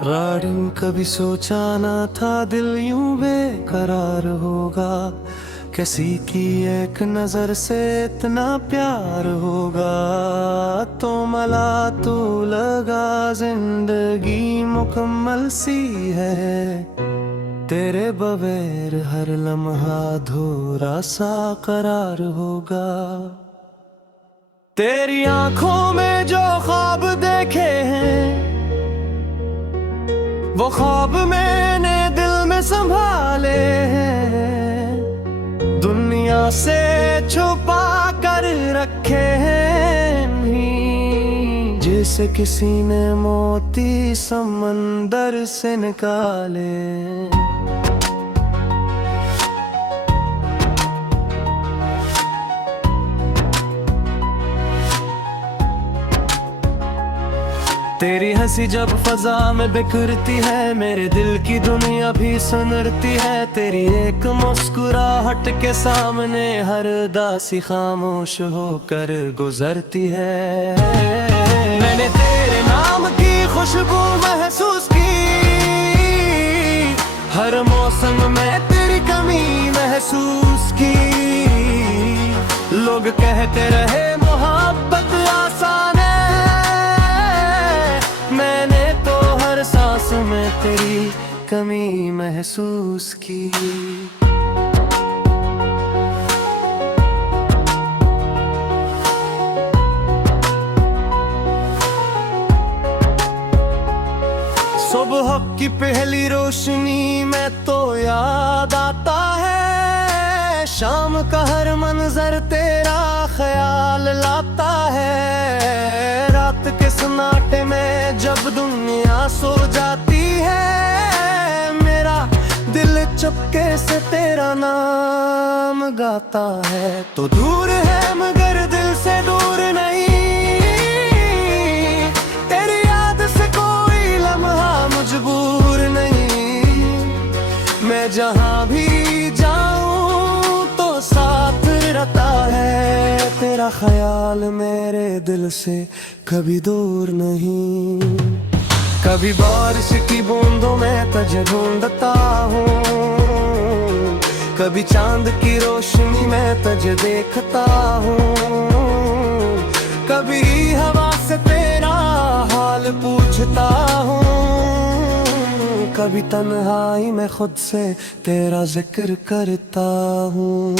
राडिम कभी सोचा ना था दिल यूं बेकरार होगा। किसी की एक नजर से इतना प्यार होगा। तो मला तू लगा जिंदगी मुकम्मल सी है। तेरे बगैर हर लम्हा अधूरा सा करार होगा। तेरी आंखों में जो ख्वाब देखे हैं वो ख्वाब मैंने दिल में संभाले हैं। दुनिया से छुपा कर रखे हैं जैसे किसी ने मोती समंदर से निकाले। तेरी हंसी जब फजा में बिखरती है मेरे दिल की दुनिया भी सुनरती है। तेरी एक मुस्कुराहट के सामने हर दासी खामोश होकर गुजरती है। मैंने तेरे नाम की खुशबू महसूस की। हर मौसम में तेरी कमी महसूस की। लोग कहते रहे मोहब्बत आसान है। मैंने तो हर सांस में तेरी कमी महसूस की। सुबह की पहली रोशनी में तो याद आता है। शाम का हर मंजर तेरा ख्याल लाता है। रात के सन्नाटे में जब दुनिया सो जाती है मेरा दिल चुपके से तेरा नाम गाता है। तो दूर है मगर दिल से दूर नहीं। तेरी याद से कोई लम्हा मजबूर नहीं। मैं जहाँ भी जाऊँ तो साथ रहता है तेरा ख्याल। मेरे दिल से कभी दूर नहीं। कभी बारिश की बूंदों में तुझे ढूंढता हूँ। कभी चांद की रोशनी में तुझे देखता हूँ। कभी हवा से तेरा हाल पूछता हूँ। कभी तन्हाई में खुद से तेरा जिक्र करता हूँ।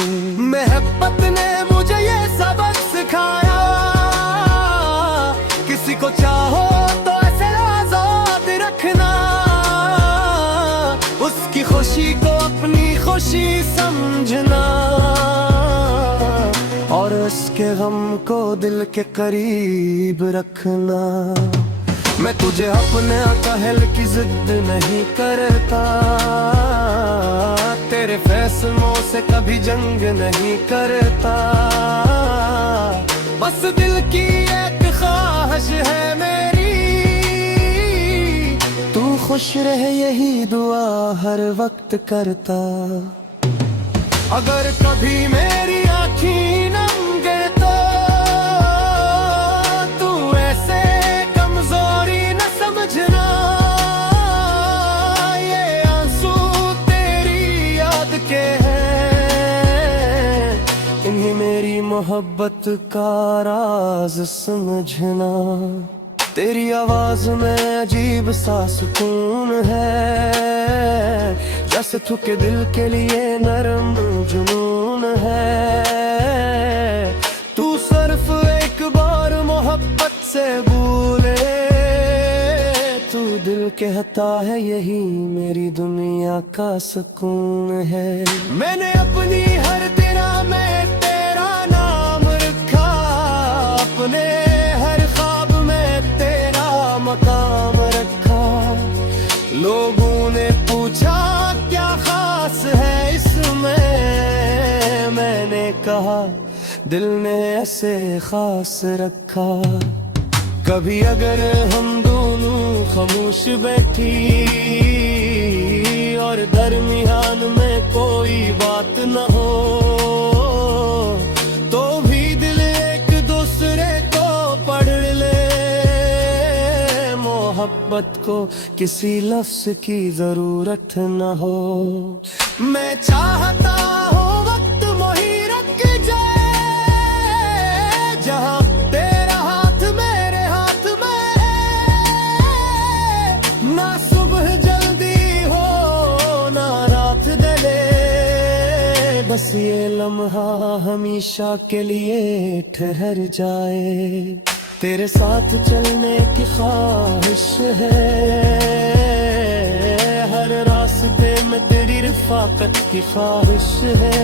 मोहब्बत ने मुझे ये सबक सिखाया। किसी को चाहो तो ऐसे आजाद रखना। उसकी खुशी को अपनी खुशी समझना। और उसके गम को दिल के करीब रखना। मैं तुझे अपने कहल की जिद नहीं करता। तेरे फैसलों से कभी जंग नहीं करता। बस दिल की एक ख्वाहिश है मेरी। तू खुश रहे यही दुआ हर वक्त करता। अगर कभी मेरी आँखें नम गए तो तू ऐसे कमजोरी न समझना। ये आंसू तेरी याद के हैं। इन्हीं मेरी मोहब्बत का राज समझना। तेरी आवाज में अजीब सा सुकून है। जैसे थुके दिल के लिए नरम जुनून है। तू सिर्फ एक बार मोहब्बत से भूले। तू दिल कहता है यही मेरी दुनिया का सुकून है। मैंने अपनी हर तेरा में तेरा नाम रखा। अपने हर ख्वाब में तेरा मकाम रखा। लोगों ने पूछा क्या खास है इसमें। मैंने कहा दिल ने ऐसे खास रखा। कभी अगर हम दोनों खामोश बैठी और दरमियान में कोई बात न हो तो भी दिल एक दूसरे को पढ़ ले। मोहब्बत मोहब्बत को किसी लफ्ज की जरूरत न हो। मैं चाहता हूँ वक्त मोही रख जाए, जहाँ तेरा हाथ मेरे हाथ में है। ना सुबह जल्दी हो ना रात ढले, बस ये लम्हा हमेशा के लिए ठहर जाए। तेरे साथ चलने की ख्वाहिश है, हर रास्ते में तेरी रिफाकत की ख्वाहिश है।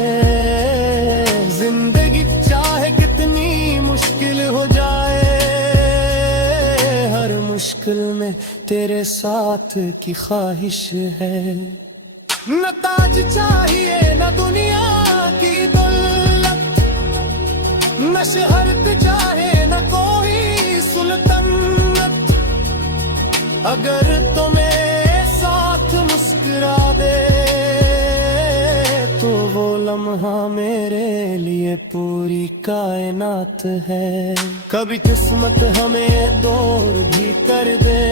जिंदगी चाहे कितनी मुश्किल हो जाए, हर मुश्किल में तेरे साथ की ख्वाहिश है। न ताज चाहिए न दुनिया की दौलत, न शहरत चाहे न कोई सुल्तानत। अगर तुम्हें साथ मुस्कुरा दे तो वो लम्हा मेरे लिए पूरी कायनात है। कभी किस्मत हमें दूर भी कर दे,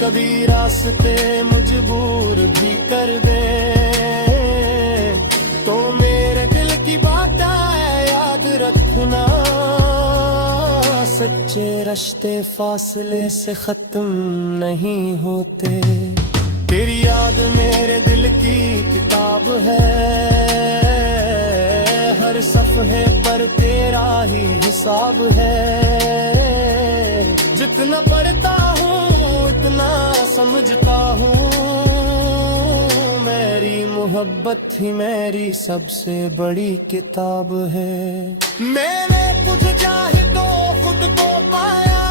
कभी रास्ते मजबूर भी कर दे, तो मेरे दिल की बात याद रखना। सच्चे रिश्ते फासले से खत्म नहीं होते। तेरी याद मेरे दिल की किताब है, हर सफ़हे पर तेरा ही हिसाब है। जितना पढ़ता हूँ उतना समझता हूँ, मेरी मोहब्बत ही मेरी सबसे बड़ी किताब है। मैंने तुझे चाहे तो खुद को पाया,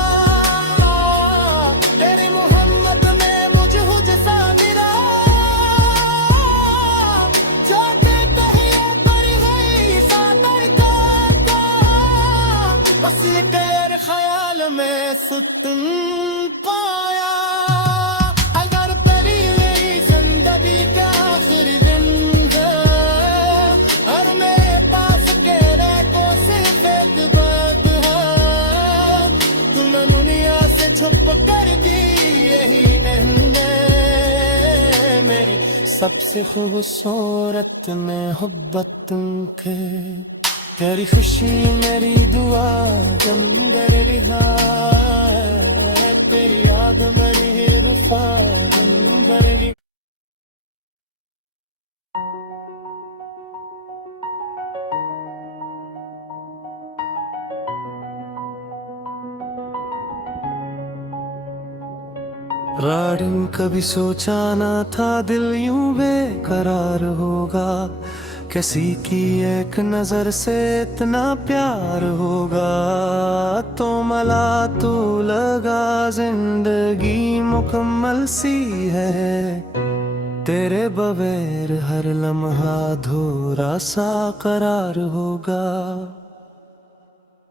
तेरी मोहब्बत में मुझे हुजसा मिला। जाते कहिए पर गई सागर का, बस ये तेरे ख्याल में सुकून पाया। अगर तेरी मेरी जिंदगी का आखिरी दिन है, और मेरे पास तेरे को सिर्फ एक बात है। तूने दुनिया से छुप कर दी यही रहने, मेरी सबसे खूबसूरत मोहब्बत तुमके। तेरी खुशी मेरी दुआ जंबर रिहा, तेरी याद मेरी रुफा जंबर रिहा। राडिम कभी सोचा ना था दिल यूं बेकरार होगा, किसी की एक नजर से इतना प्यार होगा। तो मला तू लगा जिंदगी मुकम्मल सी है, तेरे बगैर हर लम्हा अधूरा सा करार होगा।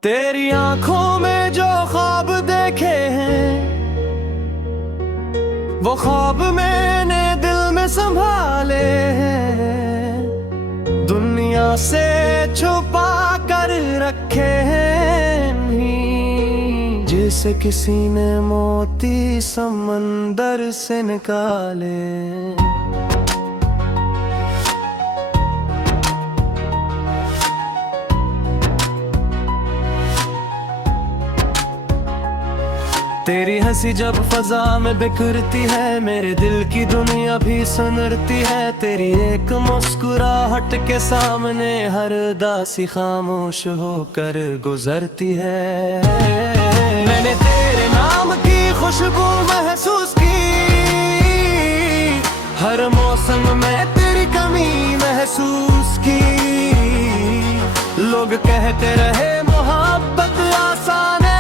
तेरी आंखों में जो ख्वाब देखे हैं, वो ख्वाब मैंने दिल में संभाले हैं। दुनिया से छुपा कर रखे हैं, जैसे किसी ने मोती समंदर से निकाले। तेरी हंसी जब फजा में बिखरती है, मेरे दिल की दुनिया भी सुनरती है। तेरी एक मुस्कुराहट के सामने हर दासी खामोश होकर गुजरती है। मैंने तेरे नाम की खुशबू महसूस की, हर मौसम में तेरी कमी महसूस की। लोग कहते रहे मोहब्बत आसान है,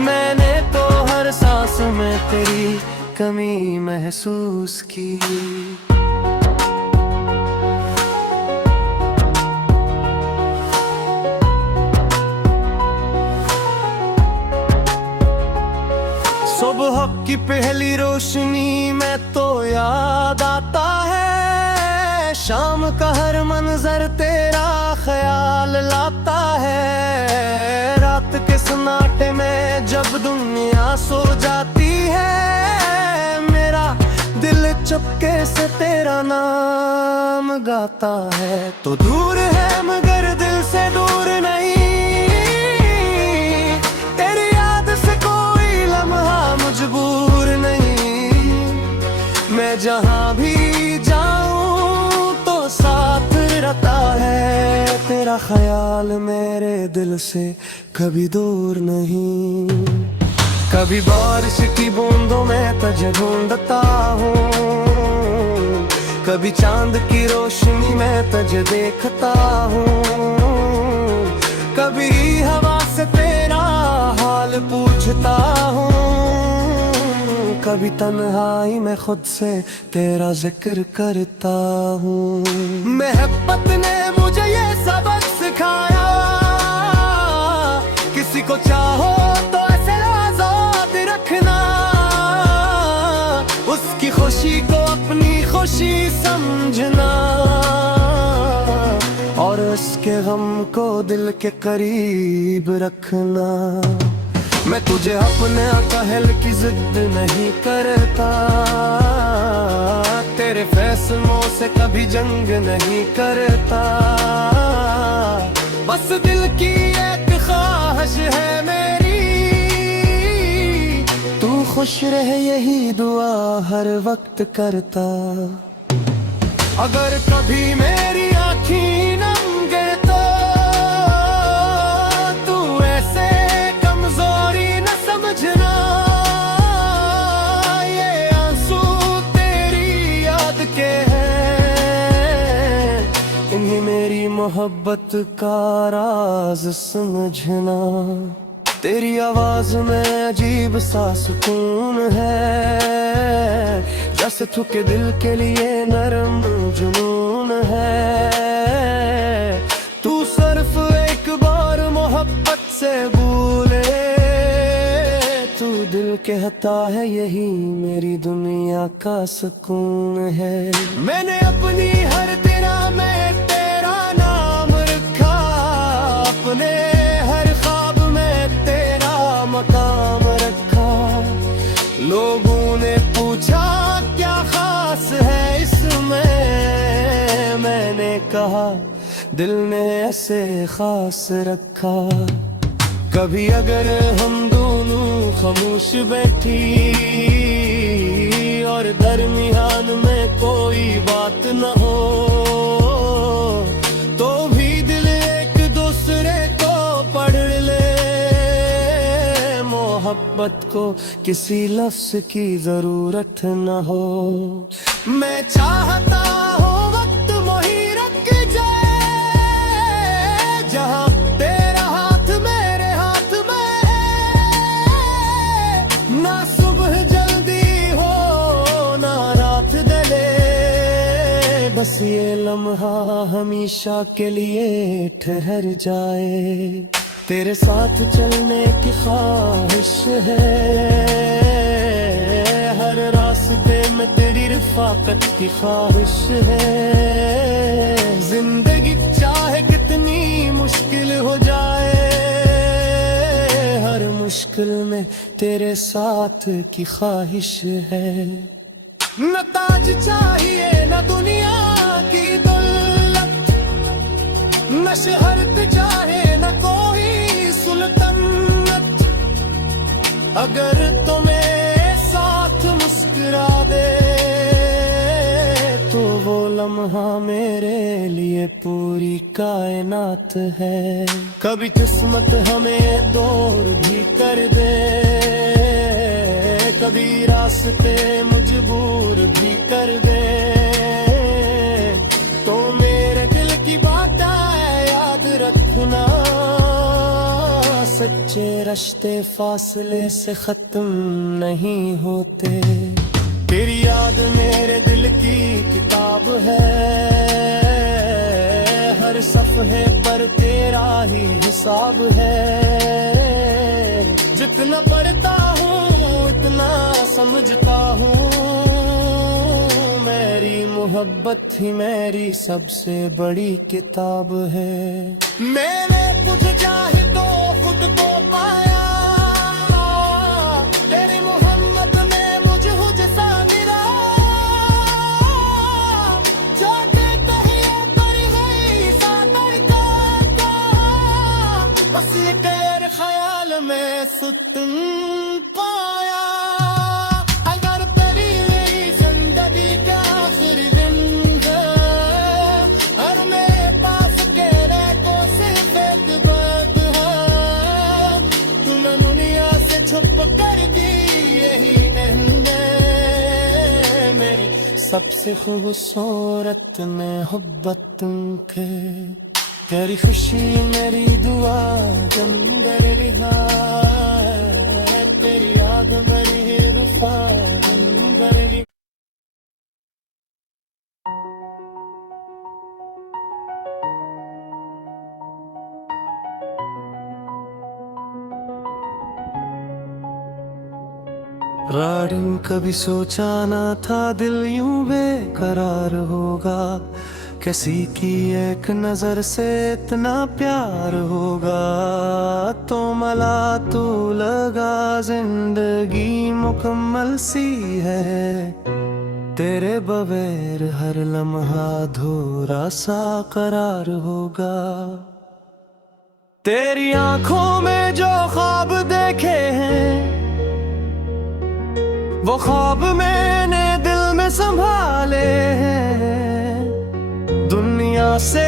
मैंने तो हर सांस में तेरी कमी महसूस की। सुबह की पहली रोशनी में तो याद आता है, शाम का हर मंजर तेरा ख्याल लाता है। रात के सन्नाटे में जब दुनिया सो जाती है, मेरा दिल चुपके से तेरा नाम गाता है। तो दूर है मगर दिल से दूर नहीं, तेरी याद से कोई लम्हा मजबूर नहीं। मैं जहाँ भी जाऊँ तो साथ रहता है तेरा ख्याल, मेरे दिल से कभी दूर नहीं। कभी बारिश की बूंदों में तुझे ढूंढता हूँ, कभी चांद की रोशनी में तुझे देखता हूँ, कभी हवा से तेरा हाल पूछता हूँ, कभी तन्हाई में खुद से तेरा जिक्र करता हूँ। मोहब्बत ने मुझे ये सबक सिखाया, किसी को चाहो तो ऐसे आजाद रखना, उसकी खुशी को अपनी खुशी समझना, और उसके गम को दिल के करीब रखना। मैं तुझे अपने कहल की जिद नहीं करता, तेरे फैसलों से कभी जंग नहीं करता, बस दिल की एक ख्वाहिश है मेरी, तू खुश रहे यही दुआ हर वक्त करता। अगर कभी मेरी आँखें नम गए तो तू ऐसे कमजोरी न समझना, ये आंसू तेरी याद के हैं, इन्हीं मेरी मोहब्बत का राज समझना। तेरी आवाज में अजीब सा सुकून है, जैसे थके दिल के लिए नरम जुनून है। तू सिर्फ एक बार मोहब्बत से भूले, तू दिल कहता है यही मेरी दुनिया का सुकून है। मैंने अपनी हर तेरा में तेरा नाम रखा, अपने हर ख्वाब में तेरा मकाम रखा। लोगों ने पूछा क्या खास है इसमें, मैंने कहा दिल ने ऐसे खास रखा। कभी अगर हम दोनों खामोश बैठी और दरमियान में कोई बात न हो, तो भी दिल एक दूसरे को पढ़ ले। मोहब्बत को किसी लफ्ज की जरूरत न हो। मैं चाहता हूँ वक्त मोही रख जाए, जहाँ तेरा हाथ मेरे हाथ में है, ना सुबह जल्दी हो ना रात ढले, बस ये लम्हा हमेशा के लिए ठहर जाए। तेरे साथ चलने की ख्वाहिश है, हर रास्ते में तेरी रिफाकत की ख्वाहिश है। जिंदगी चाहे कितनी मुश्किल हो जाए, हर मुश्किल में तेरे साथ की ख्वाहिश है। न ताज चाहिए न दुनिया की दौलत, न शहरत चाहे न कोई सुल्तानत, अगर तुम्हें साथ मुस्कुरा दे तो वो लम्हा मेरे लिए पूरी कायनात है। कभी किस्मत हमें दूर भी कर दे, कभी रास्ते मजबूर भी कर दे, तो मेरे दिल की बात याद रखना। सच्चे रिश्ते फासले से खत्म नहीं होते, तेरी याद मेरे दिल की किताब है, हर सफ़हे पर तेरा ही हिसाब है। जितना पढ़ता हूँ इतना समझता हूँ, मेरी मोहब्बत ही मेरी सबसे बड़ी किताब है। मैंने तुझे चाहे तो खुद को पाया, सबसे खूबसूरत मोहब्बत तुमके, तेरी खुशी मेरी दुआ जंदर रिहा, तेरी याद मेरी रुफा जंदर रिहा। राडिंग कभी सोचा ना था दिल यूं बेकरार होगा, किसी की एक नजर से इतना प्यार होगा। तो मला तू लगा जिंदगी मुकम्मल सी है, तेरे बगैर हर लम्हा अधूरा सा करार होगा। तेरी आंखों में जो ख्वाब देखे हैं, वो ख्वाब मैंने दिल में संभाले हैं, दुनिया से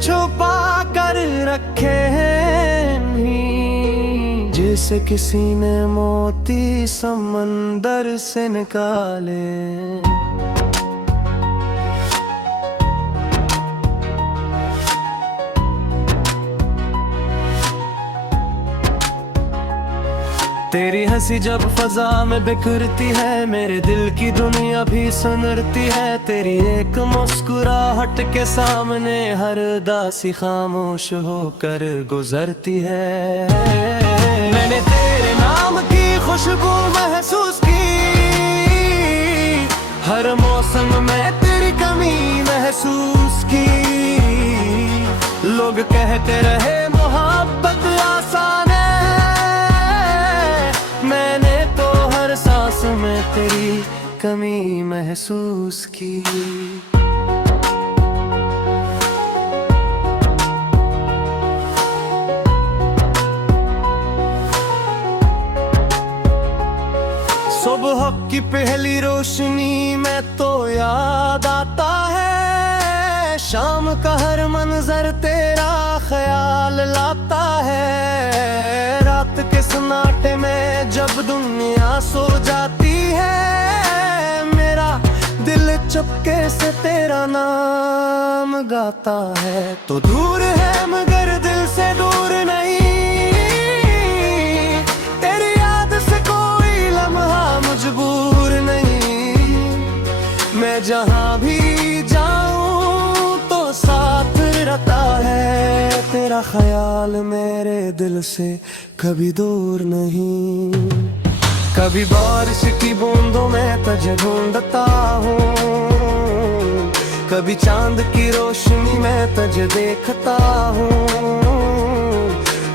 छुपा कर रखे हैं नहीं, जैसे किसी ने मोती समंदर से निकाले। तेरी हंसी जब फजा में बिखरती है, मेरे दिल की दुनिया भी सुनरती है। तेरी एक मुस्कुराहट के सामने हर दासी खामोश होकर गुजरती है। मैंने तेरे नाम की खुशबू महसूस की, हर मौसम में तेरी कमी महसूस की। लोग कहते रहे मोहब्बत आसान है, मैंने तो हर सांस में तेरी कमी महसूस की। सुबह की पहली रोशनी में तो याद आता है, शाम का हर मंजर तेरा ख्याल लाता है। रात के सन्नाटे में जब दुनिया सो जाती है, मेरा दिल चुपके से तेरा नाम गाता है। तो दूर है मगर दिल से दूर नहीं, तेरी याद से कोई लम्हा मजबूर नहीं। मैं जहाँ भी जाऊँ तो साथ रहता है तेरा ख्याल, मेरे दिल से कभी दूर नहीं। कभी बारिश की बूंदों में तुझे ढूंढता हूँ, कभी चांद की रोशनी में तुझे देखता हूँ,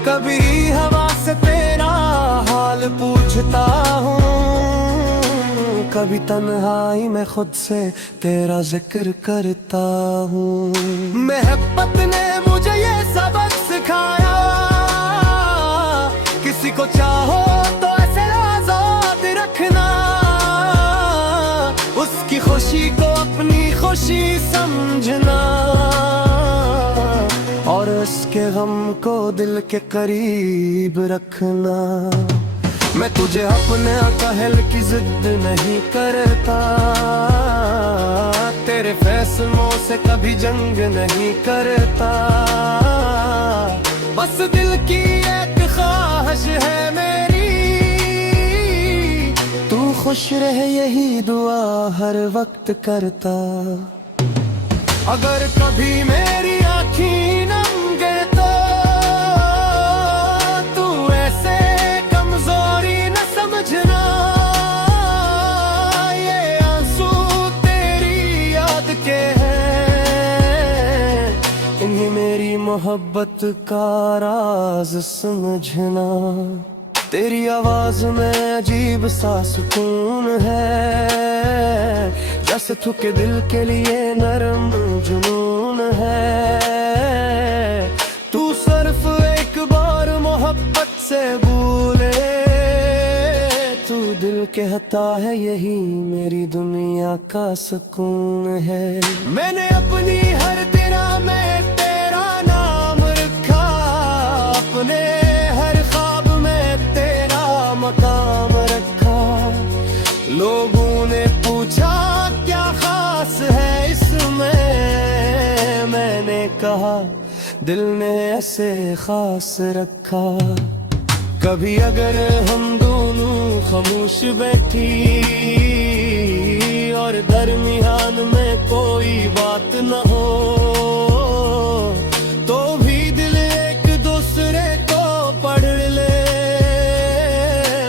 कभी हवा से तेरा हाल पूछता हूँ, कभी तन्हाई में खुद से तेरा जिक्र करता हूँ। मोहब्बत ने मुझे ये सबक सिखाया, किसी को चाहो तो ऐसे आजाद रखना, उसकी खुशी को अपनी खुशी समझना, और उसके गम को दिल के करीब रखना। मैं तुझे अपने कहल की जिद नहीं करता, तेरे फैसलों से कभी जंग नहीं करता। बस दिल की एक ख्वाहिश है मेरी, तू खुश रहे यही दुआ हर वक्त करता। अगर कभी मेरी आँखें नम गए तो तू ऐसे कमजोरी न समझना, ये आंसू तेरी याद के हैं, इन्हीं मेरी मोहब्बत का राज समझना। तेरी आवाज में अजीब सा सुकून है, जैसे थके दिल के लिए नरम जुनून है। तू सिर्फ एक बार मोहब्बत से भूले, तू दिल कहता है यही मेरी दुनिया का सुकून है। मैंने अपनी हर तेरा में तेरा नाम रखा, अपने हर ख्वाब में तेरा मकाम रखा। लोगों ने पूछा क्या ख्वाब कहा, दिल ने ऐसे खास रखा। कभी अगर हम दोनों खामोश बैठी और दरमियान में कोई बात न हो, तो भी दिल एक दूसरे को पढ़ ले।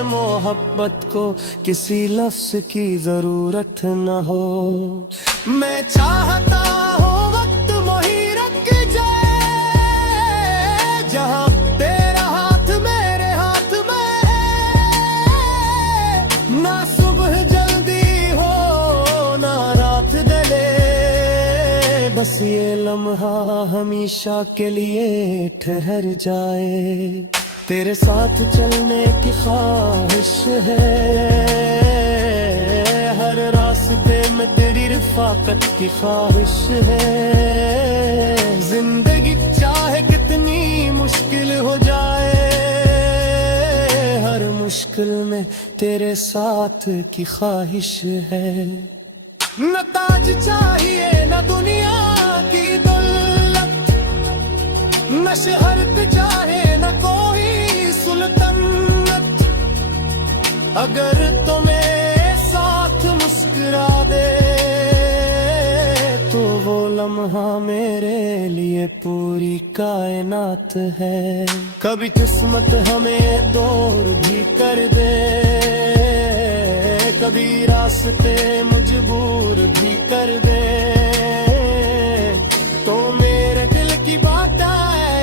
मोहब्बत को किसी लफ्ज की जरूरत न हो। मैं चाहता हूँ वक्त मोही रख जाए, जहाँ तेरा हाथ मेरे हाथ में है। ना सुबह जल्दी हो ना रात ढले, बस ये लम्हा हमेशा के लिए ठहर जाए। तेरे साथ चलने की ख्वाहिश है, हर रास्ते में तेरी रिफाकत की ख्वाहिश है। जिंदगी चाहे कितनी मुश्किल हो जाए, हर मुश्किल में तेरे साथ की ख्वाहिश है। न ताज चाहिए न दुनिया की दौलत, न शहरत चाहे न कोई सुल्तानत। अगर तुम्हें साथ मुस्कुरा दे, तो वो लम्हा मेरे लिए पूरी कायनात है। कभी किस्मत हमें दूर भी कर दे, कभी रास्ते मजबूर भी कर दे, तो मेरे दिल की बात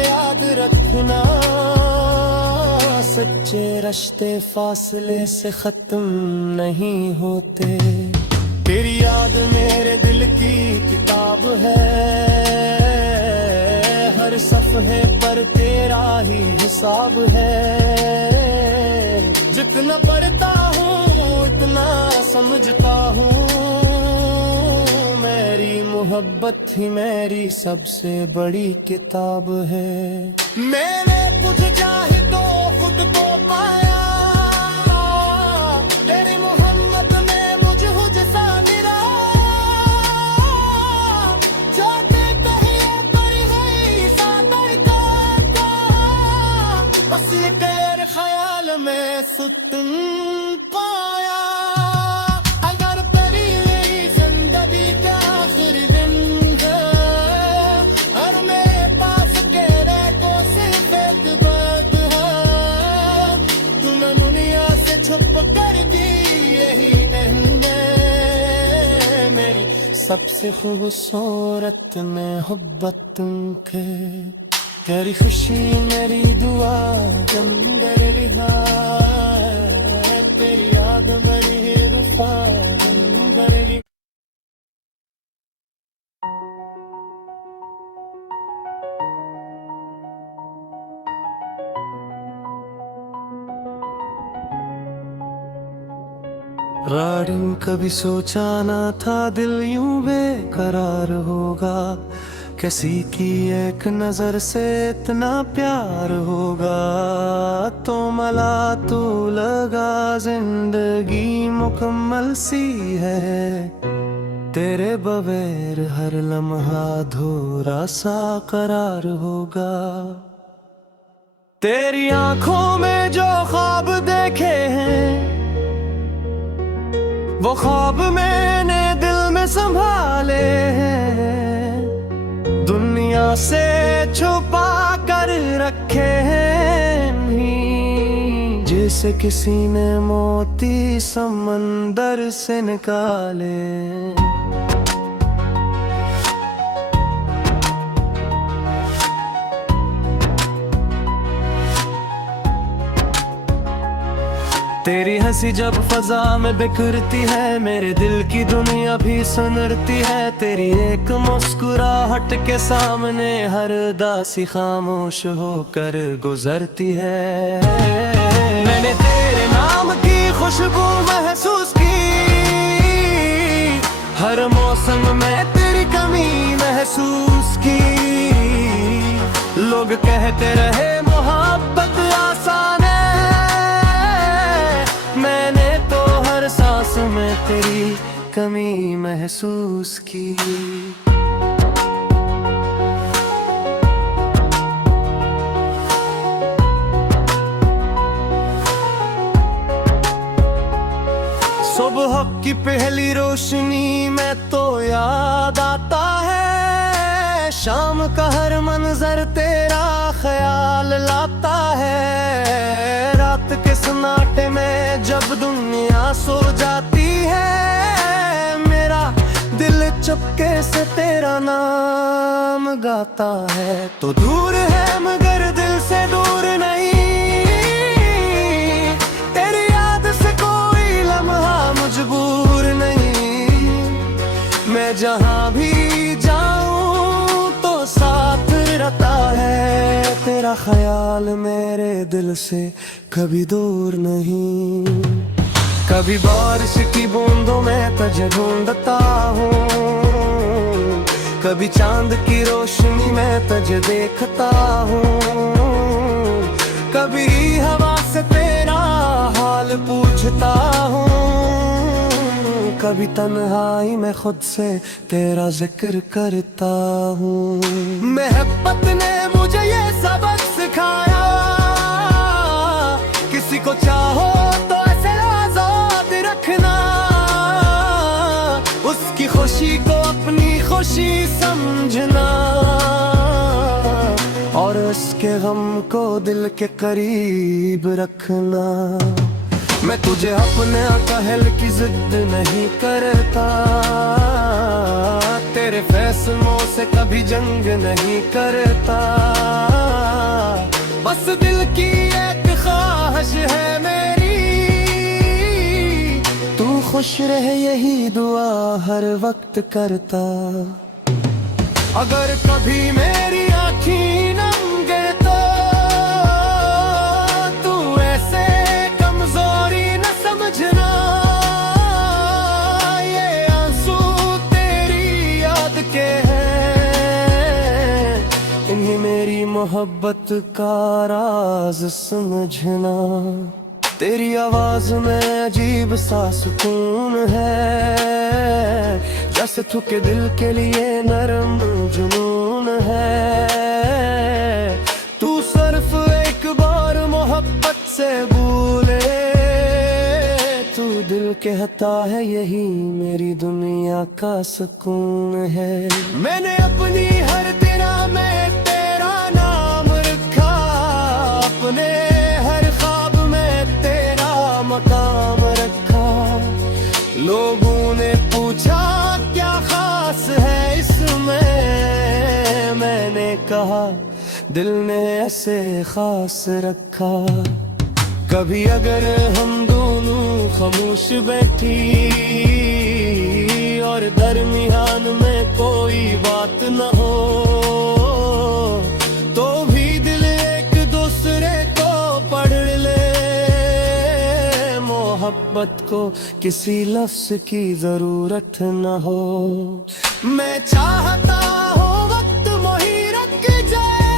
याद रखना। सच्चे रिश्ते फासले से खत्म नहीं होते। तेरी याद मेरे दिल की किताब है, हर सफ़हे पर तेरा ही हिसाब है। जितना पढ़ता हूँ उतना समझता हूँ, मेरी मोहब्बत ही मेरी सबसे बड़ी किताब है। मैंने तुझे चाहे तो खुद को पाया, तेरी मोहब्बत में मुझे हुजसा मिला। जाते कहीं पर गई सागर का, बस ये तेरे ख्याल में सुकून पाया। अगर तेरी जिंदगी का आखिरी दिन है, और मेरे पास तेरे को सिर्फ एक बात है, तूने दुनिया से छुप कर दी यही है मेरी सबसे खूबसूरत मोहब्बत तुमके। तेरी खुशी मेरी दुआ जंगर रिहा, तेरी याद मेरी रुफा जंगर रिहा। राडिंग कभी सोचा ना था दिल यूं बेकरार होगा, किसी की एक नजर से इतना प्यार होगा। तो मला तू लगा जिंदगी मुकम्मल सी है, तेरे बगैर हर लम्हा अधूरा सा करार होगा। तेरी आंखों में जो ख्वाब देखे हैं, वो ख्वाब मैंने दिल में संभाले हैं। दुनिया से छुपा कर रखे हैं, जैसे किसी ने मोती समंदर से निकाले। तेरी हंसी जब फजा में बिखरती है, मेरे दिल की दुनिया भी सुनरती है। तेरी एक मुस्कुराहट के सामने हर दासी खामोश होकर गुजरती है। मैंने तेरे नाम की खुशबू महसूस की, हर मौसम में तेरी कमी महसूस की। लोग कहते रहे मोहब्बत आसान है, मैंने तो हर सांस में तेरी कमी महसूस की। की पहली रोशनी में तो याद आता है, शाम का हर मंजर तेरा ख्याल लाता है। रात के सन्नाटे में जब दुनिया सो जाती है, मेरा दिल चुपके से तेरा नाम गाता है। तो दूर है मगर दिल से दूर नहीं, तेरी याद से कोई लम्हा मजबूर नहीं। मैं जहाँ भी जाऊँ तो साथ रहता है तेरा ख्याल, मेरे दिल से कभी दूर नहीं। कभी बारिश की बूंदों में तुझे ढूंढता हूँ, कभी चांद की रोशनी में तुझे देखता हूँ, कभी हवा से तेरा हाल पूछता हूँ, कभी तन्हाई में खुद से तेरा जिक्र करता हूँ। मोहब्बत ने मुझे ये सबक सिखाया, किसी को चाहो तो ऐसे आजाद रखना, उसकी खुशी को अपनी खुशी समझना, और उसके गम को दिल के करीब रखना। मैं तुझे अपने कहल की जिद नहीं करता, तेरे फैसलों से कभी जंग नहीं करता। बस दिल की एक ख्वाहिश है मेरी, तू खुश रहे यही दुआ हर वक्त करता। अगर कभी मेरी आँखें नम गए तो तू ऐसे कमजोरी न समझना, ये आंसू तेरी याद के हैं, इन्हीं मेरी मोहब्बत का राज समझना। तेरी आवाज में अजीब सा सुकून है, जैसे थके दिल के लिए नरम जुनून है। तू सिर्फ एक बार मोहब्बत से भूले, तू दिल कहता है यही मेरी दुनिया का सुकून है। मैंने अपनी हर तेरा में तेरा नाम रखा, अपने हर ख्वाब में तेरा मकाम रखा। लोगों ने पूछा क्या खास है इसमें, मैंने कहा दिल ने ऐसे खास रखा। कभी अगर हम दोनों खामोश बैठी और दरमियान में कोई बात न हो, तो भी दिल एक दूसरे को पढ़ ले। मोहब्बत को किसी लफ्ज की जरूरत न हो। मैं चाहता हूँ वक्त मोही रख जाए,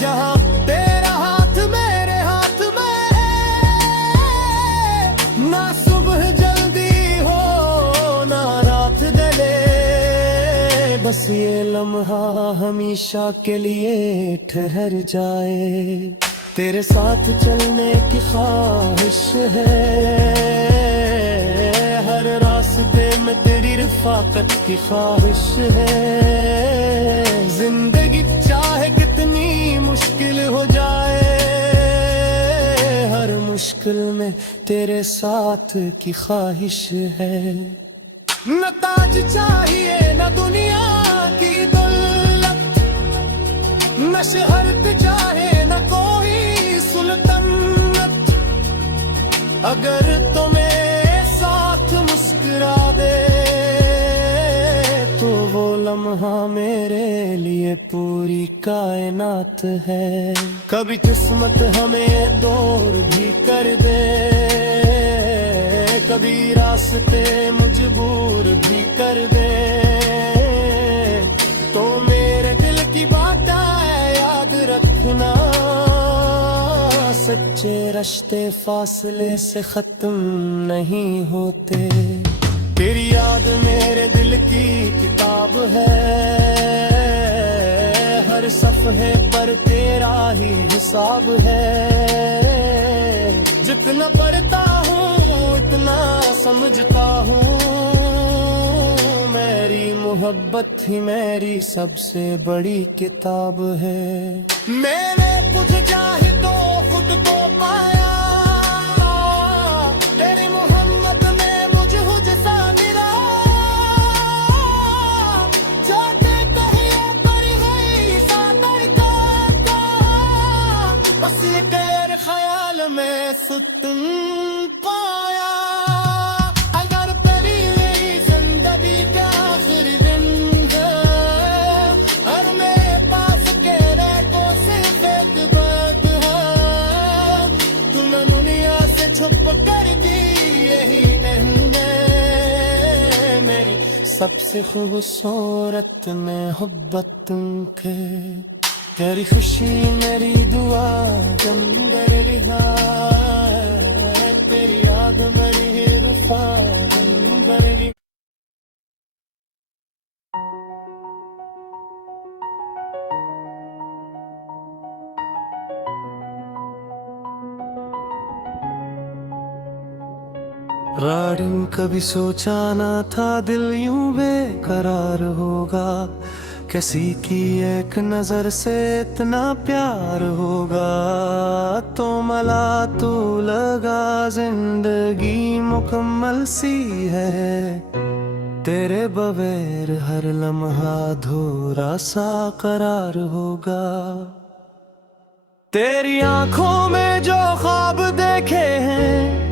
जहाँ तेरा हाथ मेरे हाथ में है। ना सुबह जल्दी हो ना रात ढले, बस ये लम्हा हमेशा के लिए ठहर जाए। तेरे साथ चलने की ख्वाहिश है, हर रास्ते में तेरी रिफाकत की ख्वाहिश है। जिंदगी चाहे कितनी मुश्किल हो जाए, हर मुश्किल में तेरे साथ की ख्वाहिश है। न ताज चाहिए न दुनिया की दौलत, न शहरत चाहे न कोई सुल्तानत, अगर तुम्हें साथ मुस्कुरा दे तो वो लम्हा मेरे लिए पूरी कायनात है। कभी किस्मत हमें दूर भी कर दे, कभी रास्ते मजबूर भी कर दे, तो मेरे दिल की बात याद रखना। सच्चे रिश्ते फासले से खत्म नहीं होते, तेरी याद मेरे दिल की किताब है, हर सफ़हे पर तेरा ही हिसाब है। जितना पढ़ता हूँ उतना समझता हूँ मेरी मोहब्बत ही मेरी सबसे बड़ी किताब है। मैंने कुछ चाहे तो खुद को पाया, तेरी मोहब्बत में मुझे सा मिला। जाते कहीं पर गई सातर का, बस तेरे ख्याल में सुकून पाया। अगर तेरी मेरी जिंदगी का आखिरी दिन है, और मेरे पास तेरे को सिर्फ एक बात है, तूने दुनिया से छुप कर दी यही नहीं है मेरी सबसे खूबसूरत मोहब्बत तुमके। तेरी खुशी मेरी दुआ जंगर रिहा, तेरी याद मेरी रुफा जंगर रिहा। राडिंग कभी सोचा ना था दिल यूं बेकरार होगा, किसी की एक नजर से इतना प्यार होगा। तो मला तू लगा जिंदगी मुकम्मल सी है, तेरे बगैर हर लम्हा अधूरा सा करार होगा। तेरी आंखों में जो ख्वाब देखे हैं,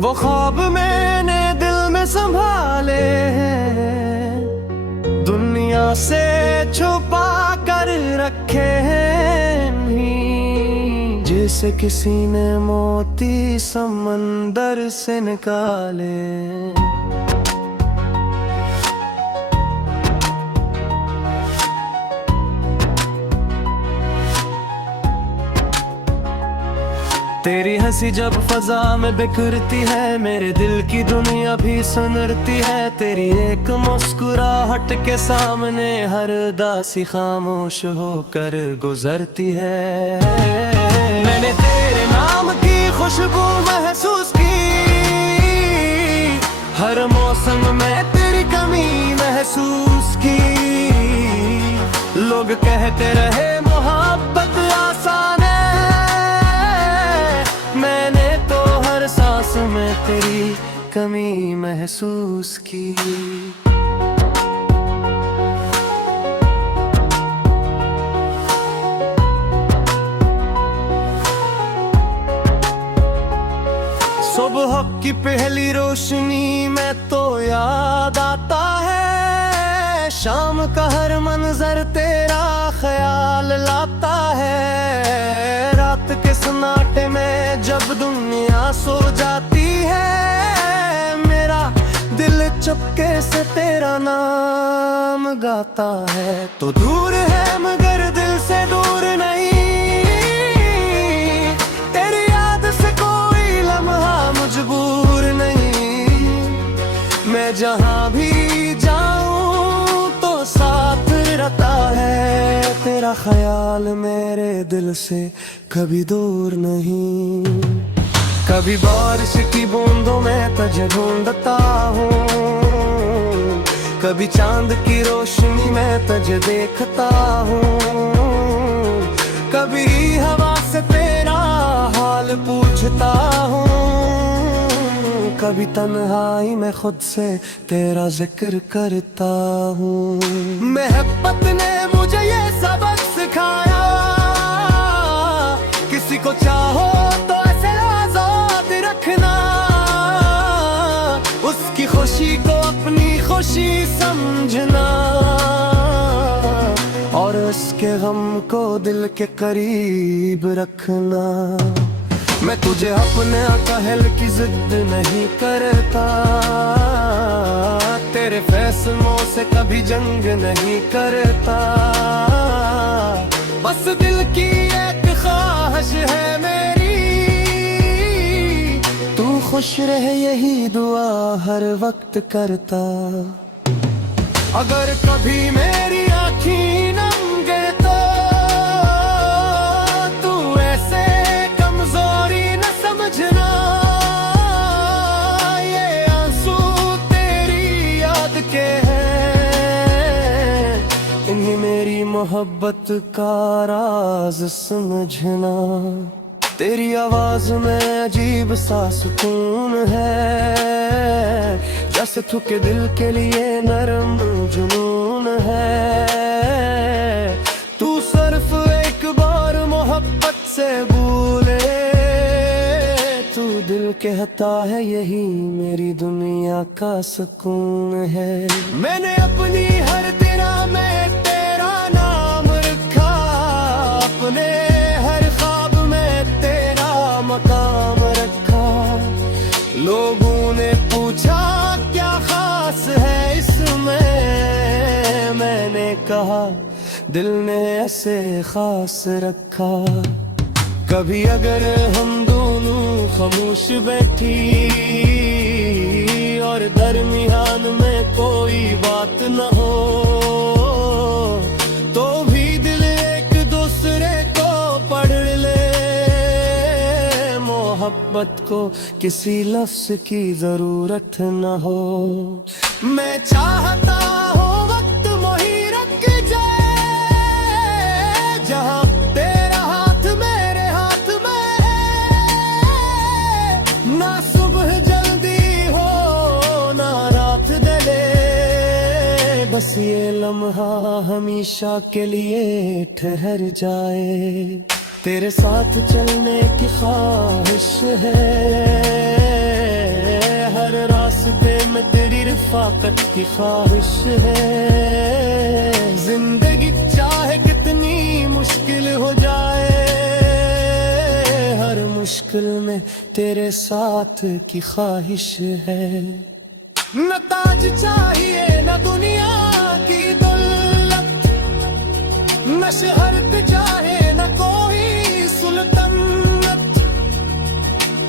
वो ख्वाब मैंने दिल में संभाले हैं, दुनिया से छुपा कर रखे हैं जैसे किसी ने मोती समंदर से निकाले। तेरी हंसी जब फजा में बिखरती है, मेरे दिल की दुनिया भी सुनरती है। तेरी एक मुस्कुराहट के सामने हर दासी खामोश होकर गुजरती है। मैंने तेरे नाम की खुशबू महसूस की, हर मौसम में तेरी कमी महसूस की। लोग कहते रहे मोहब्बत आसान है, मैंने तो हर सांस में तेरी कमी महसूस की। सुबह की पहली रोशनी में तो याद आता है, शाम का हर मंजर तेरा ख्याल लाता है। रात के सन्नाटे में जब दुनिया सो जाती है, मेरा दिल चुपके से तेरा नाम गाता है। तो दूर है मगर दिल से दूर नहीं, तेरी याद से कोई लम्हा मजबूर नहीं। मैं जहाँ भी जाऊँ तो साथ रहता है तेरा ख्याल, मेरे दिल से कभी दूर नहीं। कभी बारिश की बूंदों में तुझे ढूंढता हूँ, कभी चांद की रोशनी में तुझे देखता हूँ। कभी हवा से तेरा हाल पूछता हूँ, कभी तन्हाई में खुद से तेरा जिक्र करता हूँ। मोहब्बत ने मुझे ये सबक सिखाया, किसी को चाहो तो ऐसे आजाद रखना, उसकी खुशी को अपनी खुशी समझना, और उसके गम को दिल के करीब रखना। मैं तुझे अपने कहल की जिद नहीं करता, तेरे फैसलों से कभी जंग नहीं करता। बस दिल की एक ख्वाहिश है मेरी, तू खुश रहे यही दुआ हर वक्त करता। अगर कभी मेरी आँखें नम गए तो तू ऐसे कमजोरी न समझना, मोहब्बत का राज समझना। तेरी आवाज में अजीब सा सुकून है, जैसे थके दिल के लिए नरम जुनून है। तू सिर्फ एक बार मोहब्बत से भूले, तू दिल कहता है यही मेरी दुनिया का सुकून है। मैंने अपनी हर तेरा में तेरा नाम रखा, अपने हर ख्वाब में तेरा मकाम रखा। लोगों ने पूछा क्या खास है इसमें, मैंने कहा दिल ने ऐसे खास रखा। कभी अगर हम दोनों खामोश बैठी और दरमियान में कोई बात न हो, तो भी दिल एक दूसरे को पढ़ ले। मोहब्बत को किसी लफ्ज की जरूरत न हो। मैं चाहता हूँ वक्त मोही रख जाए, जहाँ तेरा हाथ मेरे हाथ में है। ना सुबह जल्दी हो ना रात ढले, बस ये लम्हा हमेशा के लिए ठहर जाए। तेरे साथ चलने की ख्वाहिश है, हर रास्ते में तेरी रिफ़ाक़त की ख्वाहिश है। जिंदगी चाहे कितनी मुश्किल हो जाए, हर मुश्किल में तेरे साथ की ख्वाहिश है। न ताज चाहिए न दुनिया की दौलत, न शहरत चाहे न कोई सुल्तानत।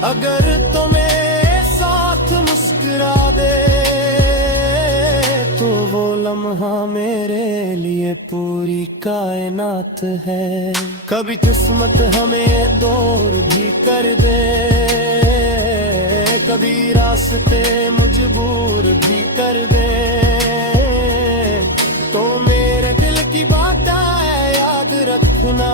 अगर तुम्हें साथ मुस्कुरा दे, तो वो लम्हा मेरे लिए पूरी कायनात है। कभी किस्मत हमें दूर भी कर दे, कभी रास्ते मजबूर भी कर दे, तो मेरे दिल की बात याद रखना।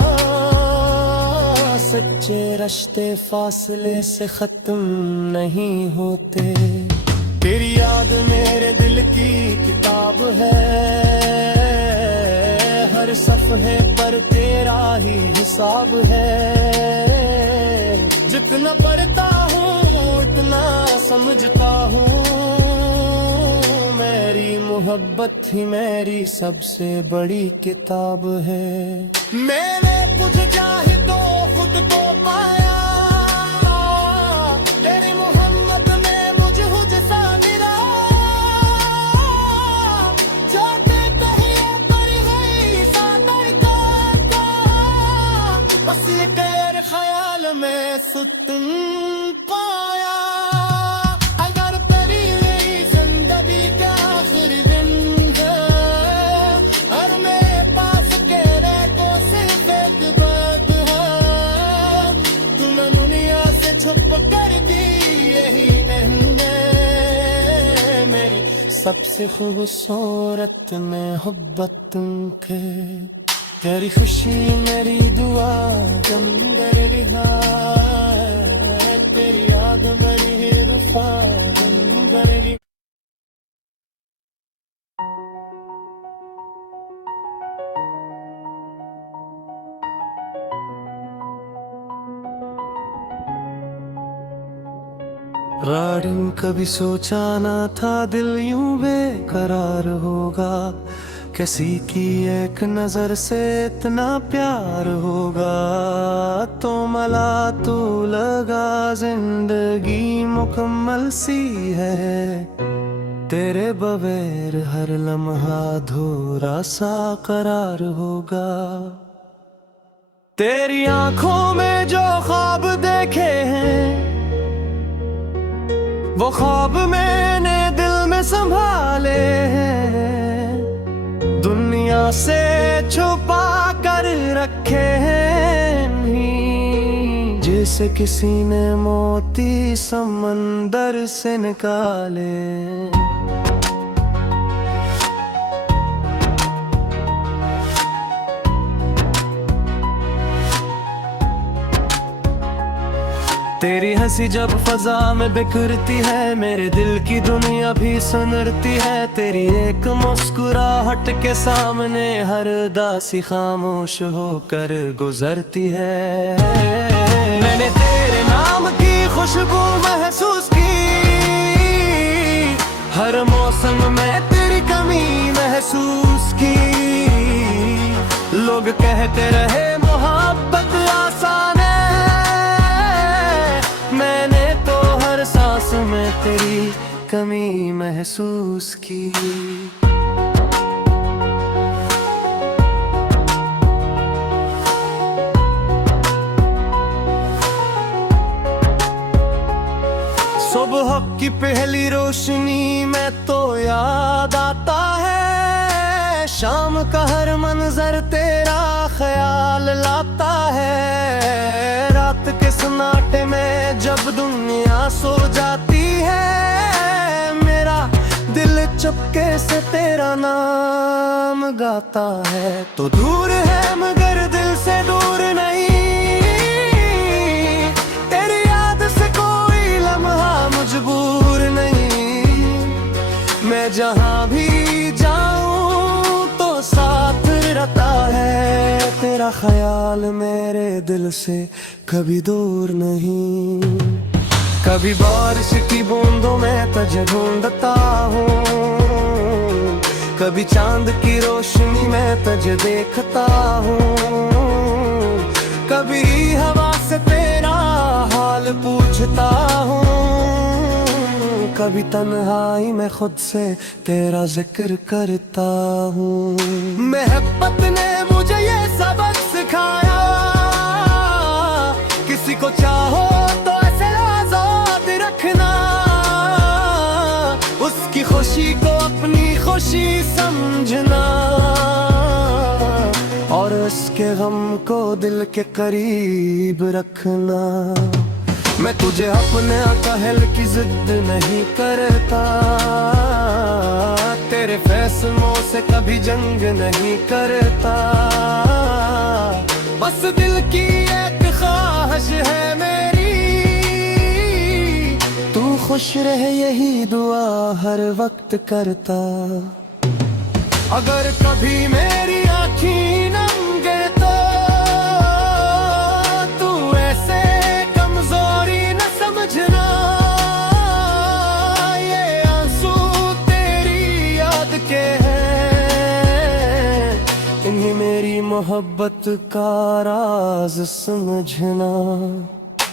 सच्चे रिश्ते फासले से खत्म नहीं होते। तेरी याद मेरे दिल की किताब है, हर सफ़हे पर तेरा ही हिसाब है। जितना पढ़ता हूँ उतना समझता हूँ, मेरी मोहब्बत ही मेरी सबसे बड़ी किताब है। मैंने तुझे चाहे तो खुद को पाया, तेरी मोहब्बत में मुझे हुजसा मिला। जाते कहीं पर गई सागर का, बस ये तेरे ख्याल में सुकून पाया। अगर तेरी जिंदगी का आखिरी दिन है, और मेरे पास तेरे को सिर्फ एक बात है, तूने दुनिया से छुप कर दी यही रहने। मेरी सबसे खूबसूरत मोहब्बत तुमके, तेरी खुशी मेरी दुआ जंगर रिहा, तेरी याद मेरी रुफा जंगर रिहा। राडिंग कभी सोचा ना था दिल यूं बेकरार होगा, किसी की एक नजर से इतना प्यार होगा। तो मला तू लगा जिंदगी मुकम्मल सी है, तेरे बगैर हर लम्हा अधूरा सा करार होगा। तेरी आंखों में जो ख्वाब देखे हैं, वो ख्वाब मैंने दिल में संभाले हैं। दुनिया से छुपा कर रखे हैं, जैसे किसी ने मोती समंदर से निकाले। तेरी हंसी जब फजा में बिखरती है, मेरे दिल की दुनिया भी सुनरती है। तेरी एक मुस्कुराहट के सामने हर दासी खामोश होकर गुजरती है। मैंने तेरे नाम की खुशबू महसूस की, हर मौसम में तेरी कमी महसूस की। लोग कहते रहे मोहब्बत आसान है, मैंने तो हर सांस में तेरी कमी महसूस की। सुबह की पहली रोशनी में तो याद आता है, शाम का हर मंजर तेरा ख्याल लाता है। रात के सन्नाटे में जब दुनिया सो जाती है, मेरा दिल चुपके से तेरा नाम गाता है। तो दूर है मगर दिल से दूर नहीं, तेरी याद से कोई लम्हा मजबूर नहीं। मैं जहाँ भी जाऊँ तो साथ रहता है तेरा ख्याल, मेरे दिल से कभी दूर नहीं। कभी बारिश की बूंदों में तुझे ढूंढता हूँ, कभी चांद की रोशनी में तुझे देखता हूँ। कभी हवा से तेरा हाल पूछता हूँ, कभी तन्हाई में खुद से तेरा जिक्र करता हूँ। मोहब्बत ने मुझे ये सबक सिखाया, किसी को चाहो तो ऐसे आजाद रखना, उसकी खुशी को अपनी खुशी समझना, और उसके गम को दिल के करीब रखना। मैं तुझे अपने कहल की जिद नहीं करता, तेरे फैसलों से कभी जंग नहीं करता। बस दिल की एक ख्वाहिश है मेरी, तू खुश रहे यही दुआ हर वक्त करता। अगर कभी मेरी आँखें नम गए तो तू ऐसे कमजोरी न समझना, ये आंसू तेरी याद के हैं, इन्हें मेरी मोहब्बत का राज समझना।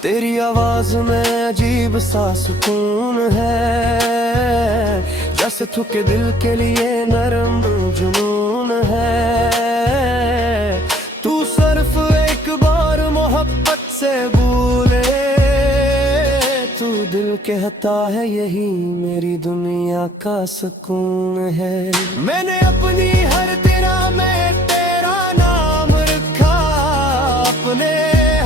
तेरी आवाज में अजीब सा सुकून है, जैसे थके दिल के लिए नरम जुनून है। तू सिर्फ एक बार मोहब्बत से भूले, तू दिल कहता है यही मेरी दुनिया का सुकून है। मैंने अपनी हर तेरा में तेरा नाम रखा, अपने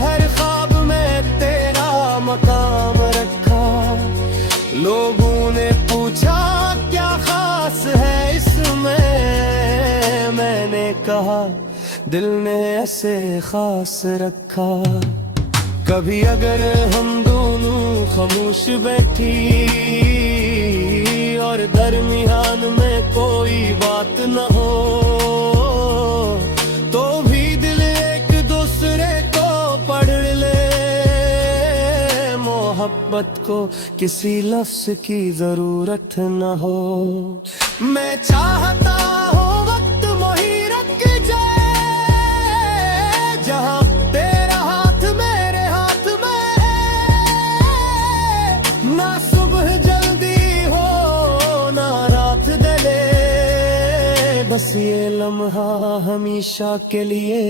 हर ख्वाब में तेरा मकाम रखा। लोगों ने पूछा क्या खास है इसमें, मैंने कहा दिल ने ऐसे खास रखा। कभी अगर हम दोनों खामोश बैठी और दरमियान में कोई बात न हो, तो भी दिल एक दूसरे को पढ़ ले। मोहब्बत को किसी लफ्ज की जरूरत न हो। मैं चाहता हूँ वक्त मोही रख जाए, जहाँ तेरा हाथ मेरे हाथ में है। ना सुबह जल्दी हो ना रात ढले, बस ये लम्हा हमेशा के लिए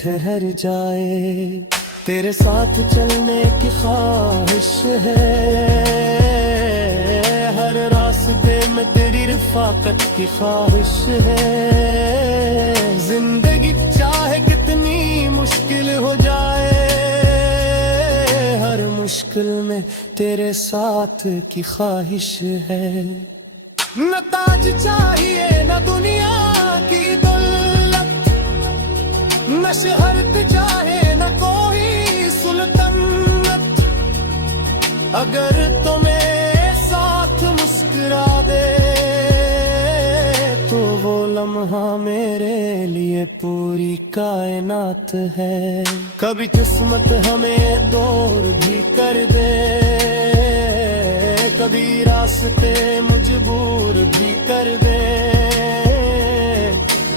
ठहर जाए। तेरे साथ चलने की ख्वाहिश है, हर रास्ते में तेरी रफ़ाकत की ख्वाहिश है। जिंदगी चाहे कितनी मुश्किल हो जाए, हर मुश्किल में तेरे साथ की ख्वाहिश है। न ताज चाहिए न दुनिया की दौलत, न शहरत चाहे न कोई सुल्तानत। अगर तुम्हें साथ मुस्कुरा दे तो वो लम्हा मेरे लिए पूरी कायनात है। कभी किस्मत हमें दूर भी कर दे, कभी रास्ते मजबूर भी कर दे,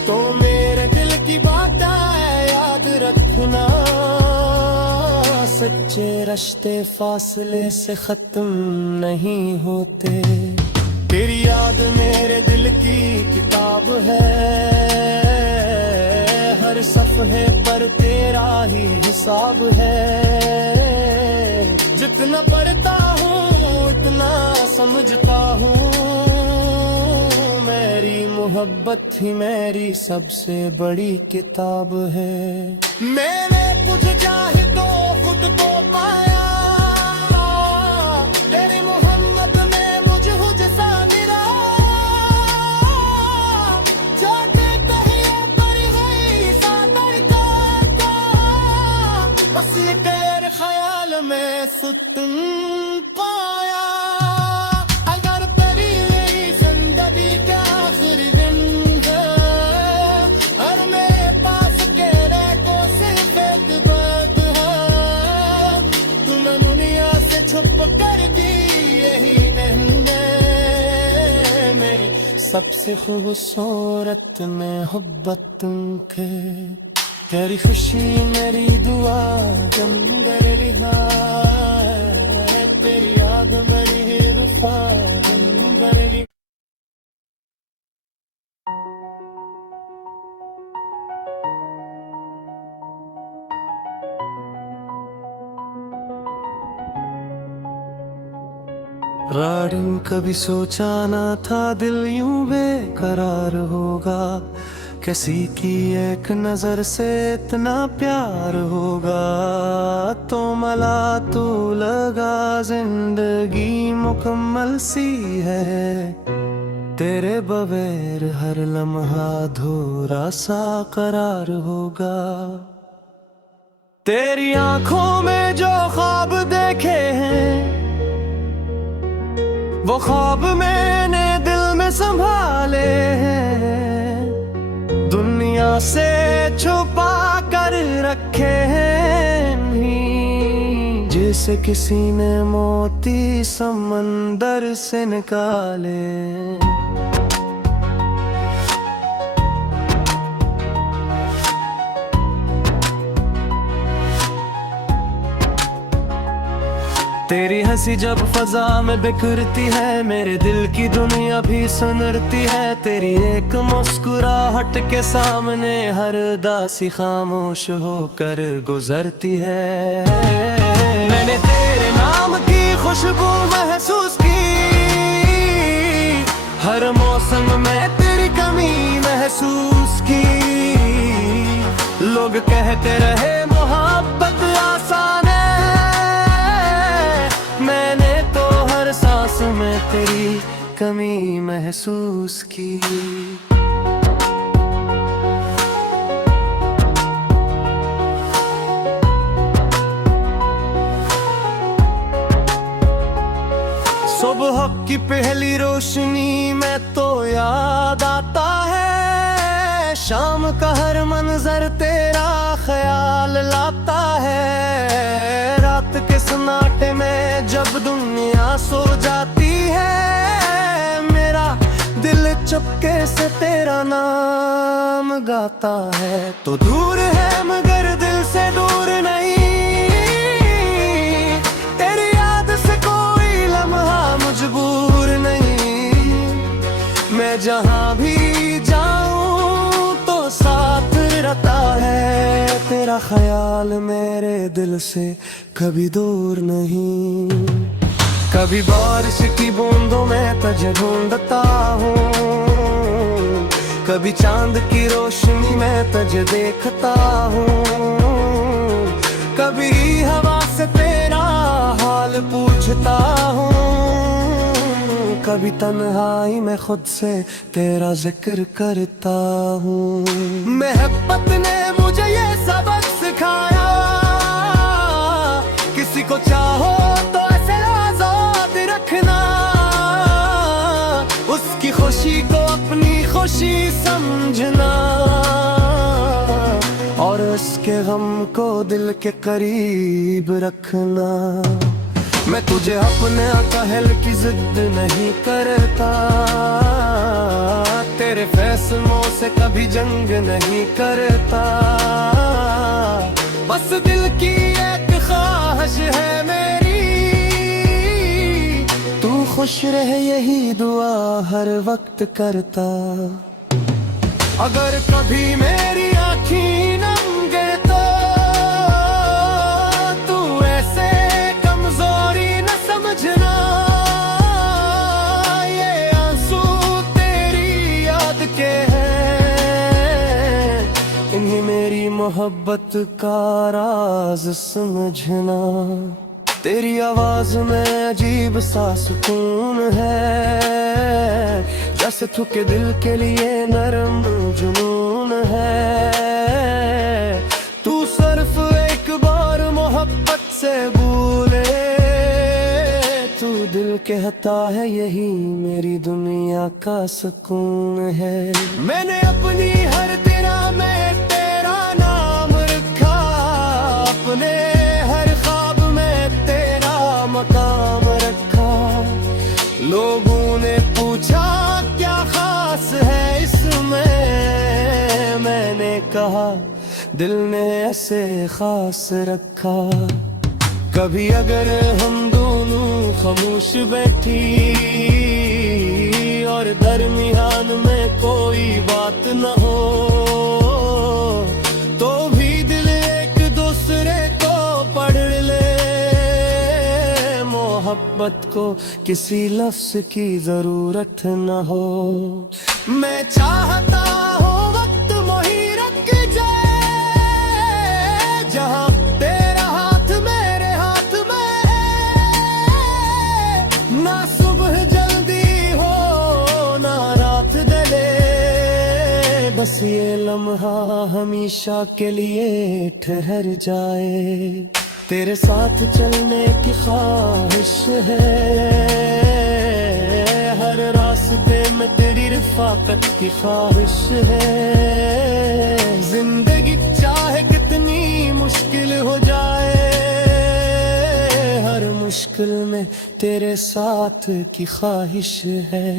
तो मेरे दिल की बात याद रखना। सच्चे रिश्ते फासले से खत्म नहीं होते। तेरी याद मेरे दिल की किताब है, हर सफ़हे पर तेरा ही हिसाब है। जितना पढ़ता हूँ उतना समझता हूँ, मेरी मोहब्बत ही मेरी सबसे बड़ी किताब है। मैंने कुछ चाहे तो खुद को पाया, तेरी मोहब्बत में मुझे हुजसा मिला। जाते कहीं पर गई सातर का, बस ये तेरे ख्याल में सुकून पाया। अगर तेरी मेरी जिंदगी का आखिरी दिन है, और मेरे पास तेरे को सिर्फ एक बात है, तूने दुनिया से छुप कर दी यही है मेरी सबसे खूबसूरत मोहब्बत तुमके। तेरी खुशी मेरी दुआ जंगर रिहा, तेरी याद मेरी वफा जंगर रिहा। राडिम कभी सोचा ना था दिल यूं बेकरार होगा, किसी की एक नजर से इतना प्यार होगा। तो मला तू लगा जिंदगी मुकम्मल सी है, तेरे बगैर हर लम्हा अधूरा सा करार होगा। तेरी आंखों में जो ख्वाब देखे हैं, वो ख्वाब मैंने दिल में संभाले हैं। दुनिया से छुपा कर रखे हैं नहीं, जैसे किसी ने मोती समंदर से निकाले। तेरी हंसी जब फजा में बिखरती है, मेरे दिल की दुनिया भी सुनरती है। तेरी एक मुस्कुराहट के सामने हर दासी खामोश होकर गुजरती है। मैंने तेरे नाम की खुशबू महसूस की, हर मौसम में तेरी कमी महसूस की। लोग कहते रहे मोहब्बत आसान है, मैंने तो हर सांस में तेरी कमी महसूस की। सुबह की पहली रोशनी में तो याद आता है, शाम का हर मंजर तेरा ख्याल लाता है। रात के सन्नाटे में जब दुनिया सो जाती है, मेरा दिल चुपके से तेरा नाम गाता है। तो दूर है मगर दिल से दूर नहीं, तेरी याद से कोई लम्हा मजबूर नहीं। मैं जहाँ भी जाऊँ तो साथ रहता है तेरा ख्याल, मेरे दिल से कभी दूर नहीं। कभी बारिश की बूंदों में तुझे ढूंढता हूँ, कभी चांद की रोशनी में तुझे देखता हूँ। कभी हवा से तेरा हाल पूछता हूँ, कभी तन्हाई में खुद से तेरा जिक्र करता हूँ। मोहब्बत ने मुझे ये सबक सिखाया, किसी को चाहो तो ऐसे उसकी खुशी को अपनी खुशी समझना और उसके गम को दिल के करीब रखना। मैं तुझे अपने कहल की जिद नहीं करता, तेरे फैसलों से कभी जंग नहीं करता। बस दिल की एक ख्वाहिश है मेरी, तू खुश रहे यही दुआ हर वक्त करता। अगर कभी मेरी आँखें नम गए तो तू ऐसे कमजोरी न समझना। ये आंसू तेरी याद के हैं, इन्हीं मेरी मोहब्बत का राज समझना। तेरी आवाज में अजीब सा सुकून है, जैसे थके दिल के लिए नरम जुनून है। तू सिर्फ एक बार मोहब्बत से भूले, तू दिल कहता है यही मेरी दुनिया का सुकून है। मैंने अपनी हर तेरा में तेरा नाम रखा, अपने हर ख्वाब में तेरा मकाम रखा। लोगों ने पूछा क्या खास है इसमें, मैंने कहा दिल ने ऐसे खास रखा। कभी अगर हम दोनों खामोश बैठी और दरमियान में कोई बात न हो, तो भी दिल एक दूसरे को पढ़ ले। मोहब्बत को किसी लफ्ज की जरूरत न हो। मैं चाहता हूँ वक्त मोही रख जाए, जहाँ तेरा हाथ मेरे हाथ में है। ना सुबह जल्दी हो ना रात ढले, बस ये लम्हा हमेशा के लिए ठहर जाए। तेरे साथ चलने की ख्वाहिश है, हर रास्ते में तेरी रिफ़ाक़त की ख्वाहिश है। जिंदगी चाहे कितनी मुश्किल हो जाए, हर मुश्किल में तेरे साथ की ख्वाहिश है।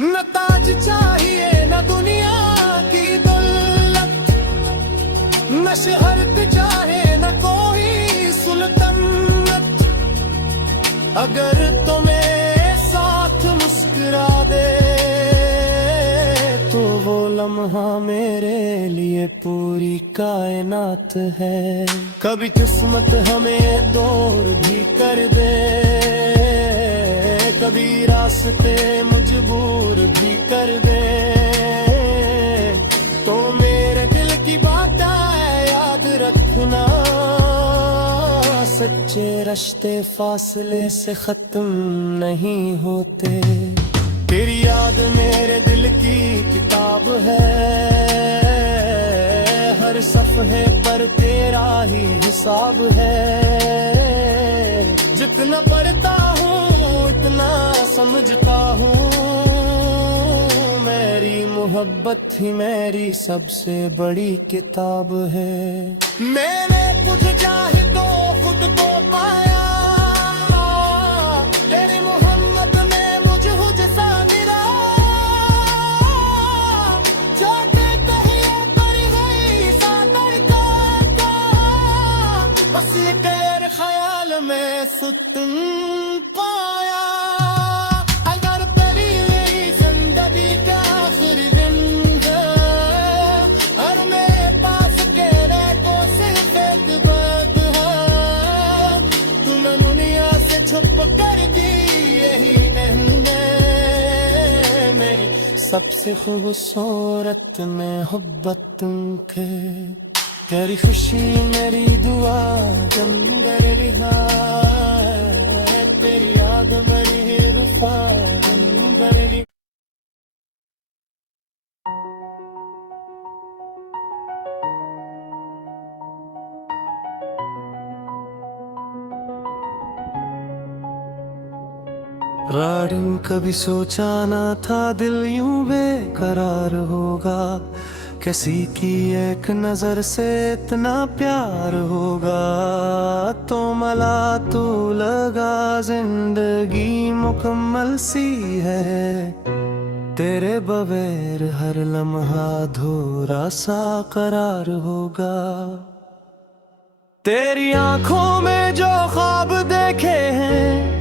न ताज चाहिए न दुनिया की दौलत, न शोहरत चाहे न कोई सुल्तानत। अगर तुम्हें साथ मुस्कुरा दे तो वो लम्हा मेरे लिए पूरी कायनात है। कभी किस्मत हमें दूर भी कर दे, कभी रास्ते मजबूर भी कर दे, तो मेरे दिल की बात याद रखना। सच्चे रिश्ते फासले से खत्म नहीं होते। तेरी याद मेरे दिल की किताब है, हर सफ़हे पर तेरा ही हिसाब है। जितना पढ़ता हूँ उतना समझता हूँ, मेरी मोहब्बत ही मेरी सबसे बड़ी किताब है। मैंने कुछ चाहे तो खुद को पाया, तेरी मोहब्बत में मुझे हुजसा मिला। चोटें कहीं पर गई सागर का, बस ये तेरे ख्याल में सुकून पाया। अगर तेरी मेरी जिंदगी का आखिरी दिन है, और मेरे पास तेरे को सिर्फ एक बात है, तूने दुनिया से छुप कर दी यही है मेरी सबसे खूबसूरत मोहब्बत तुमके। तेरी खुशी मेरी दुआ जंगर रिहा, तेरी याद मेरी रुफा जंगर रिहा। राडिम कभी सोचा ना था दिल यूं बेकरार होगा, किसी की एक नजर से इतना प्यार होगा। तो मला तू लगा जिंदगी मुकम्मल सी है, तेरे बगैर हर लम्हा अधूरा सा करार होगा। तेरी आंखों में जो ख्वाब देखे हैं,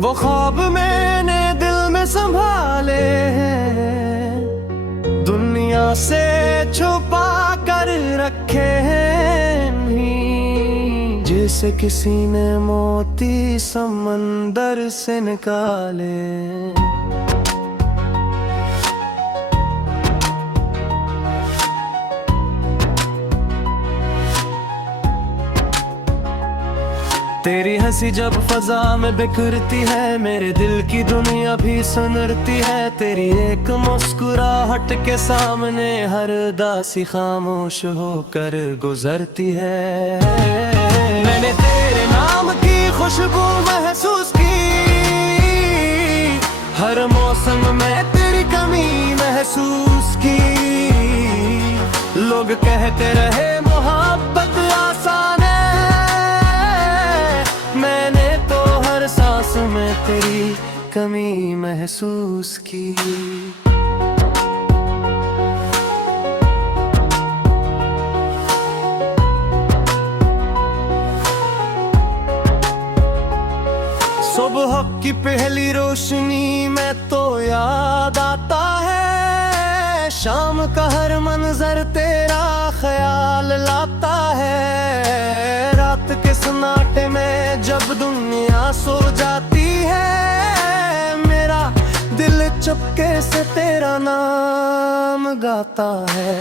वो ख्वाब मैंने दिल में संभाले हैं, दुनिया से छुपा कर रखे हैं नहीं, जैसे किसी ने मोती समंदर से निकाले। तेरी हंसी जब फजा में बिखरती है, मेरे दिल की दुनिया भी सुनरती है। तेरी एक मुस्कुराहट के सामने हर दासी खामोश होकर गुजरती है। मैंने तेरे नाम की खुशबू महसूस की, हर मौसम में तेरी कमी महसूस की। लोग कहते रहे मोहब्बत आसान है, मैंने तो हर सांस में तेरी कमी महसूस की। सुबह की पहली रोशनी में तो याद आता है, शाम का हर मंजर तेरा ख्याल लाता है। रात के सन्नाटे में जब दुनिया सो जाती है, मेरा दिल चुपके से तेरा नाम गाता है।